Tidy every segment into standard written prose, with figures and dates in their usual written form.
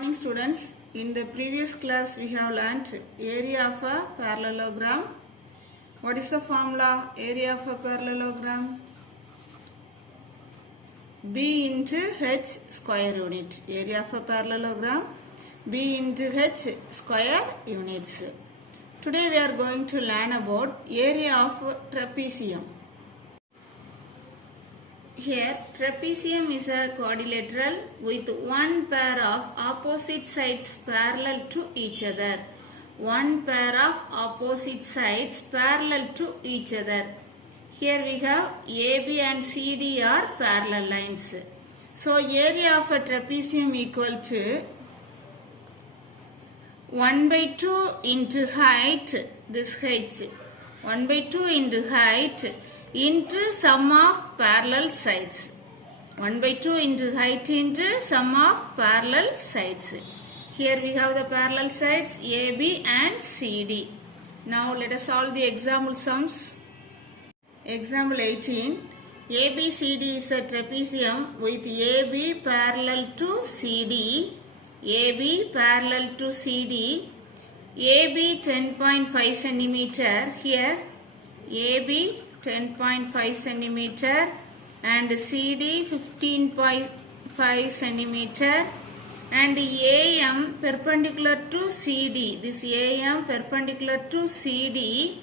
Morning students, in the previous class we have learnt area of a parallelogram. What is the formula? Area of a parallelogram B into H square unit. Area of a parallelogram B into H square units. Today we are going to learn about area of trapezium. Here, trapezium is a quadrilateral with one pair of opposite sides parallel to each other. One pair of opposite sides parallel to each other. Here we have AB and CD are parallel lines. So, area of a trapezium equal to 1 by 2 into height, this H, 1 by 2 into height into sum of parallel sides. 1 by 2 into height into sum of parallel sides. Here we have the parallel sides AB and CD. Now let us solve the example sums. Example 18. ABCD is a trapezium with AB parallel to CD. AB parallel to CD. AB 10.5 centimeter. Here AB 10.5 centimeter and CD 15.5 centimeter and AM perpendicular to CD. This AM perpendicular to CD.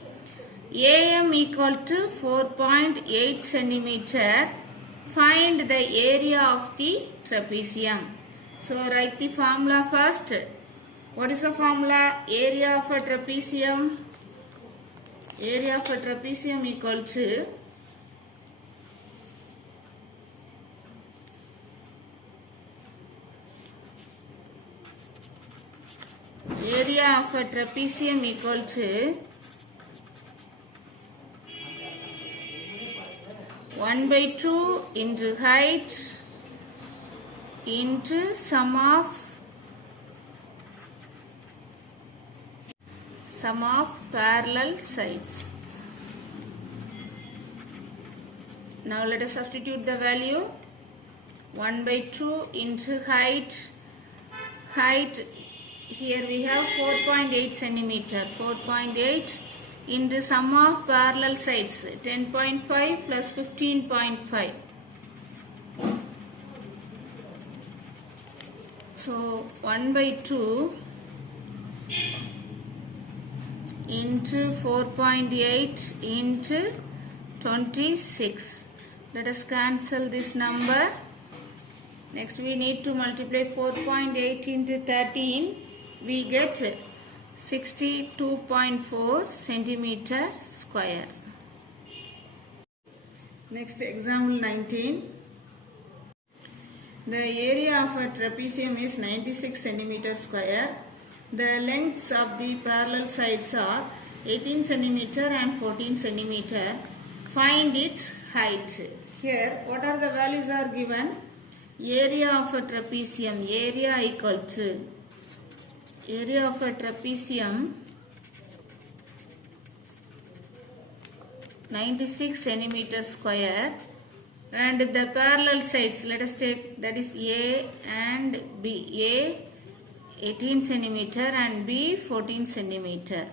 AM equal to 4.8 centimeter. Find the area of the trapezium. So write the formula first. What is the formula? Area of a trapezium. Area of a trapezium equal to area of a trapezium equal to 1 by 2 into height into sum of parallel sides. Now let us substitute the value. 1 by 2 into height. Height, here we have 4.8 centimeter. 4.8 into sum of parallel sides. 10.5 plus 15.5. So 1 by 2 into 4.8 into 26. Let us cancel this number. Next we need to multiply 4.8 into 13. We get 62.4 centimeter square. Next example 19. The area of a trapezium is 96 centimeter square. The lengths of the parallel sides are 18 centimeter and 14 centimeter. Find its height. Here, what are the values are given? Area of a trapezium. Area equal to area of a trapezium 96 centimeter square. And the parallel sides, let us take, that is A and B. A 18 centimeter and B 14 centimeter.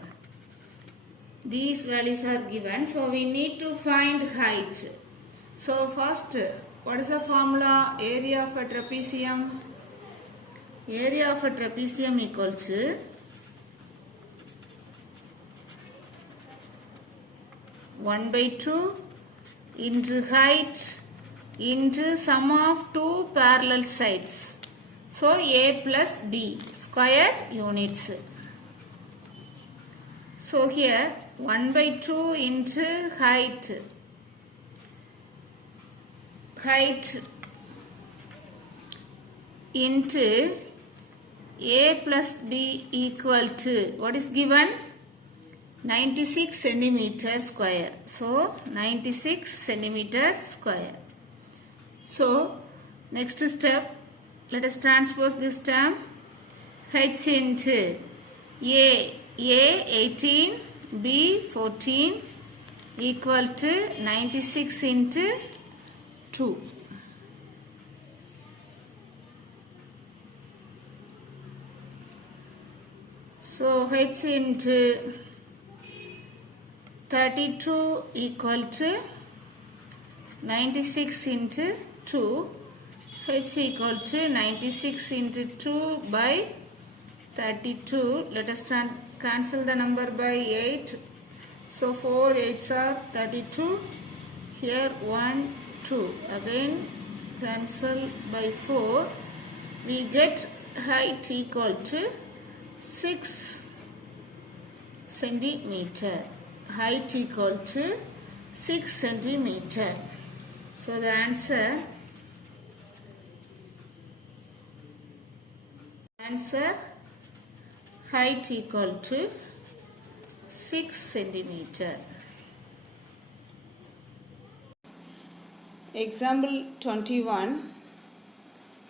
These values are given. So we need to find height. So first, what is the formula? Area of a trapezium. Area of a trapezium equal to 1 by 2 into height into sum of two parallel sides. So A plus B square units. So here 1 by 2 into height into A plus B equal to, what is given? 96 centimeter square. So 96 centimeter square. So next step, let us transpose this term. H into A 18, B 14 equal to 96 into 2. So h into 32 equal to 96 into 2. H equal to 96 into 2 by 32. Let us cancel the number by 8. So 4 8s are 32. Here 1 2. Again cancel by 4. We get height equal to 6 centimeter. Height equal to 6 centimeter. So the answer height equal to 6 centimeter. Example 21.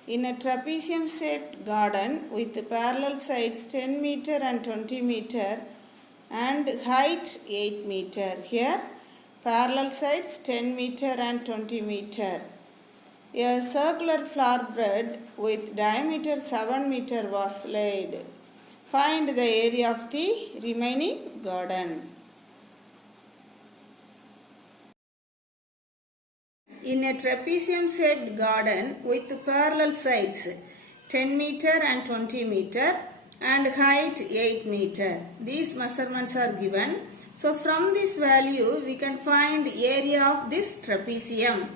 In a trapezium shaped garden with parallel sides 10 meter and 20 meter and height 8 meter. Here parallel sides 10 meter and 20 meter. A circular flower bed with diameter 7 meter was laid. Find the area of the remaining garden. In a trapezium shaped garden with parallel sides 10 meter and 20 meter and height 8 meter. These measurements are given. So from this value we can find area of this trapezium.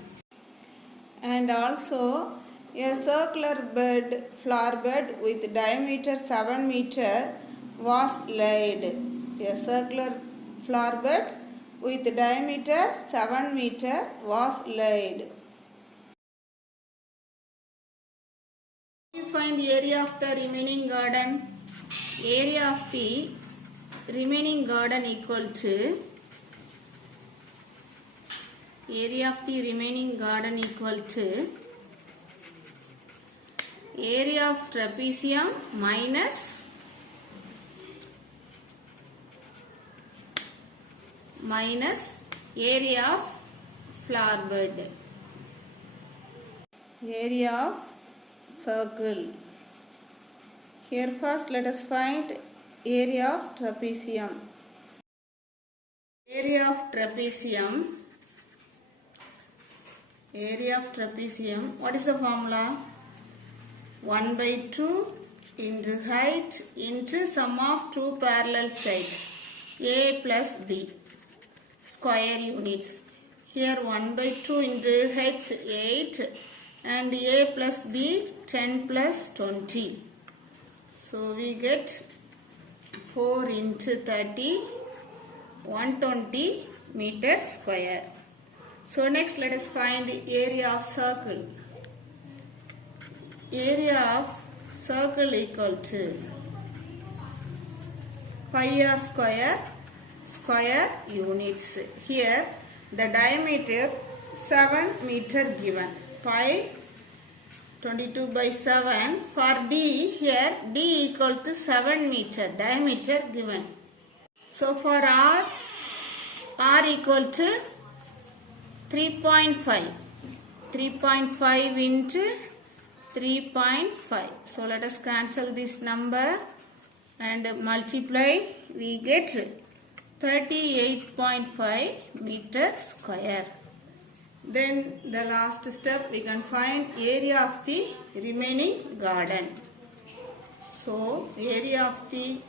And also a circular flower bed with diameter 7 meter was laid. A circular flower bed with diameter 7 meter was laid. You find the area of the remaining garden. Area of the remaining garden equal to area of the remaining garden equal to area of trapezium minus area of flower bed. Area of circle. Here first let us find area of trapezium. Area of trapezium. What is the formula? 1 by 2 into height into sum of two parallel sides a plus b square units. Here 1 by 2 into h 8 and a plus b 10 plus 20. So we get 4 into 30 120 meters square. So next let us find the area of circle. Area of circle equal to pi r square units. Here the diameter 7 meter given. Pi 22 by 7. For d, here d equal to 7 meter diameter given. So for r equal to 3.5 into 3.5. So let us cancel this number and multiply. We get 38.5 meter square. Then the last step we can find area of the remaining garden. So area of the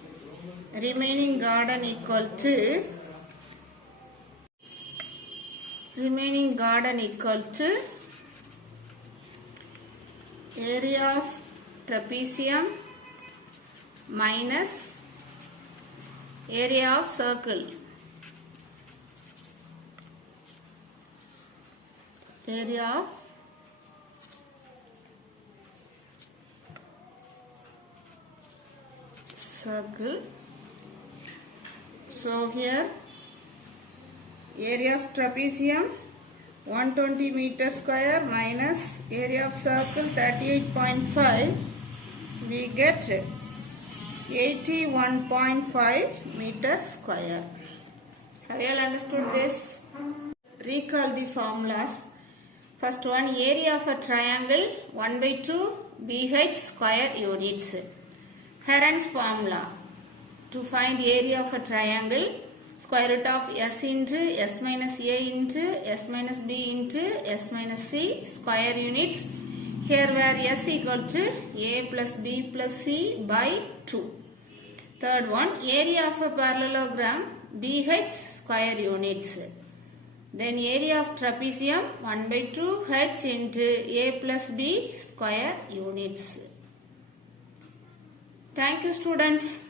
remaining garden equal to area of trapezium minus area of circle. Area of circle. So here area of trapezium 120 meter square minus area of circle 38.5. We get 81.5 meter square. Have you all understood this? Recall the formulas. First one, area of a triangle 1 by 2 BH square units. Heron's formula. to find area of a triangle. Square root of s into s minus a into s minus b into s minus c square units. Here where s equal to a plus b plus c by 2. Third one, area of a parallelogram BH square units. Then area of trapezium 1 by 2 h into a plus b square units. Thank you students.